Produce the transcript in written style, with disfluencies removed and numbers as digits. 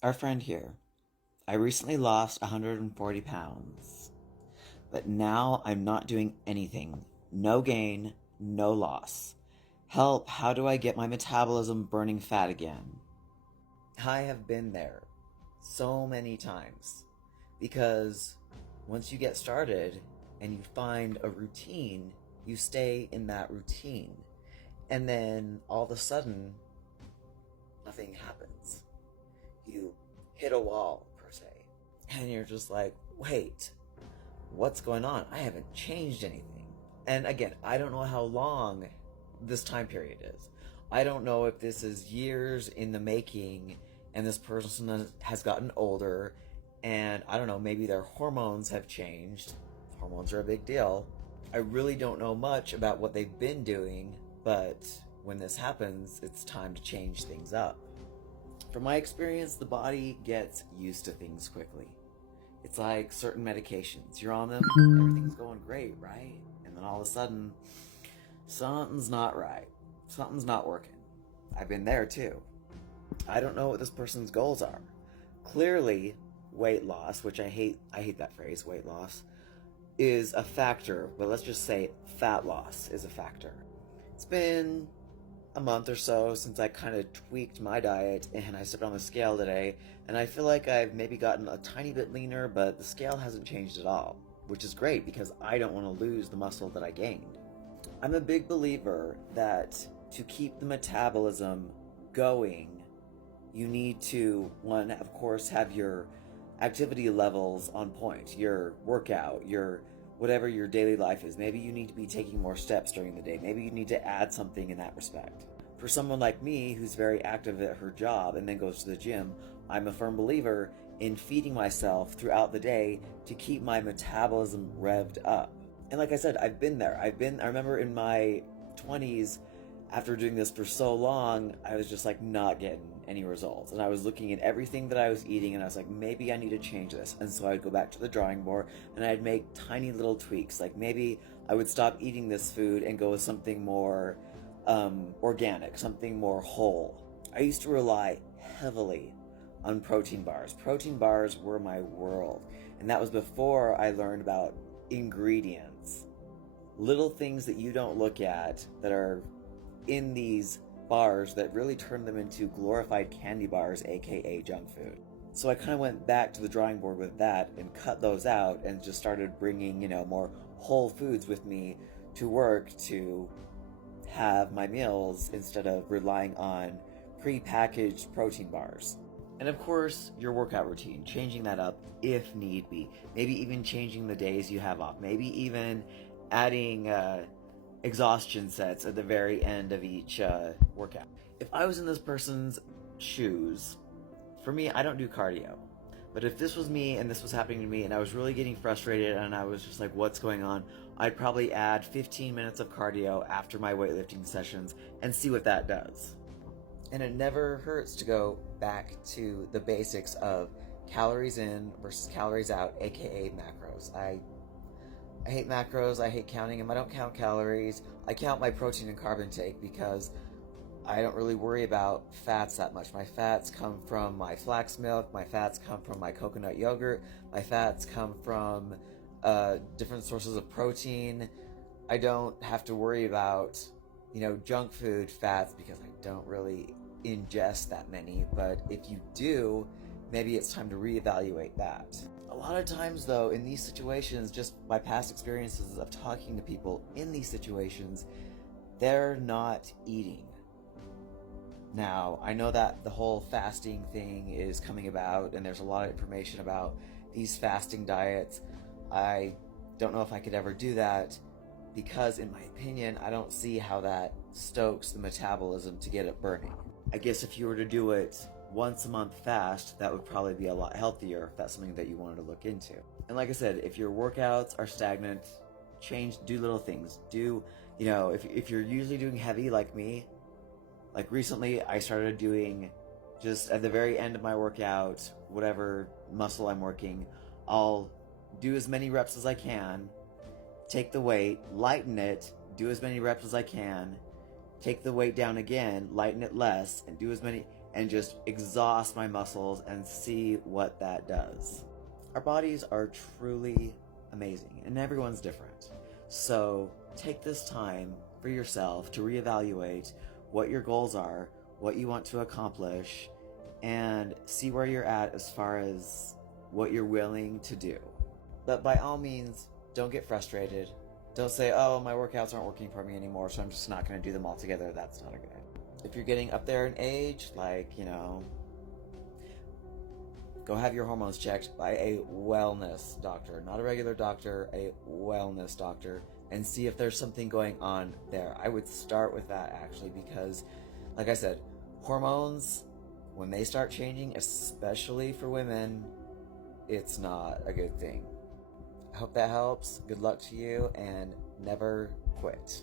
Our friend here. I recently lost 140 pounds, but now I'm not doing anything. No gain, no loss. Help, how do I get my metabolism burning fat again? I have been there so many times because once you get started and you find a routine, you stay in that routine. And then all of a sudden, nothing happens. You hit a wall, per se. And you're just like, wait, what's going on? I haven't changed anything. And again, I don't know how long this time period is. I don't know if this is years in the making and this person has gotten older and I don't know, maybe their hormones have changed. Hormones are a big deal. I really don't know much about what they've been doing, but when this happens, it's time to change things up. From my experience, the body gets used to things quickly. It's like certain medications. You're on them, everything's going great, right? And then all of a sudden, something's not right. Something's not working. I've been there too. I don't know what this person's goals are. Clearly, weight loss, which I hate that phrase, weight loss, is a factor, but let's just say fat loss is a factor. It's been a month or so since I kind of tweaked my diet and I stepped on the scale today, and I feel like I've maybe gotten a tiny bit leaner, but the scale hasn't changed at all, which is great because I don't want to lose the muscle that I gained. I'm a big believer that to keep the metabolism going, you need to, one, of course, have your activity levels on point, your workout, your whatever your daily life is. Maybe you need to be taking more steps during the day. Maybe you need to add something in that respect. For someone like me who's very active at her job and then goes to the gym, I'm a firm believer in feeding myself throughout the day to keep my metabolism revved up. And like I said, I've been there. I remember in my 20s, after doing this for so long, I was just like not getting any results. And I was looking at everything that I was eating and I was like, maybe I need to change this. And so I'd go back to the drawing board and I'd make tiny little tweaks. Like maybe I would stop eating this food and go with something more organic, something more whole. I used to rely heavily on protein bars. Protein bars were my world. And that was before I learned about ingredients. Little things that you don't look at that are in these bars that really turn them into glorified candy bars, aka junk food. So I kind of went back to the drawing board with that and cut those out and just started bringing, more whole foods with me to work to have my meals instead of relying on pre-packaged protein bars. And of course, your workout routine, changing that up if need be. Maybe even changing the days you have off. Maybe even adding exhaustion sets at the very end of each workout. If I was in this person's shoes, for me, I don't do cardio. But if this was me and this was happening to me and I was really getting frustrated and I was just like, what's going on? I'd probably add 15 minutes of cardio after my weightlifting sessions and see what that does. And it never hurts to go back to the basics of calories in versus calories out, aka macros. I hate macros, I hate counting them, I don't count calories. I count my protein and carb intake because I don't really worry about fats that much. My fats come from my flax milk, my fats come from my coconut yogurt, my fats come from different sources of protein. I don't have to worry about, junk food fats because I don't really ingest that many, but if you do, maybe it's time to reevaluate that. A lot of times though, in these situations, just my past experiences of talking to people in these situations, they're not eating. Now, I know that the whole fasting thing is coming about and there's a lot of information about these fasting diets. I don't know if I could ever do that because in my opinion, I don't see how that stokes the metabolism to get it burning. I guess if you were to do it once a month fast, that would probably be a lot healthier if that's something that you wanted to look into. And like I said, if your workouts are stagnant, do little things. If you're usually doing heavy like me, like recently I started doing just at the very end of my workout, whatever muscle I'm working, I'll do as many reps as I can, take the weight, lighten it, do as many reps as I can, take the weight down again, lighten it less, and do as many, and just exhaust my muscles and see what that does. Our bodies are truly amazing, and everyone's different. So take this time for yourself to reevaluate what your goals are, what you want to accomplish, and see where you're at as far as what you're willing to do. But by all means, don't get frustrated. Don't say, oh, my workouts aren't working for me anymore, so I'm just not going to do them all together. That's not a good idea. If you're getting up there in age, go have your hormones checked by a wellness doctor, not a regular doctor, a wellness doctor, and see if there's something going on there. I would start with that, actually, because, like I said, hormones, when they start changing, especially for women, it's not a good thing. I hope that helps. Good luck to you, and never quit.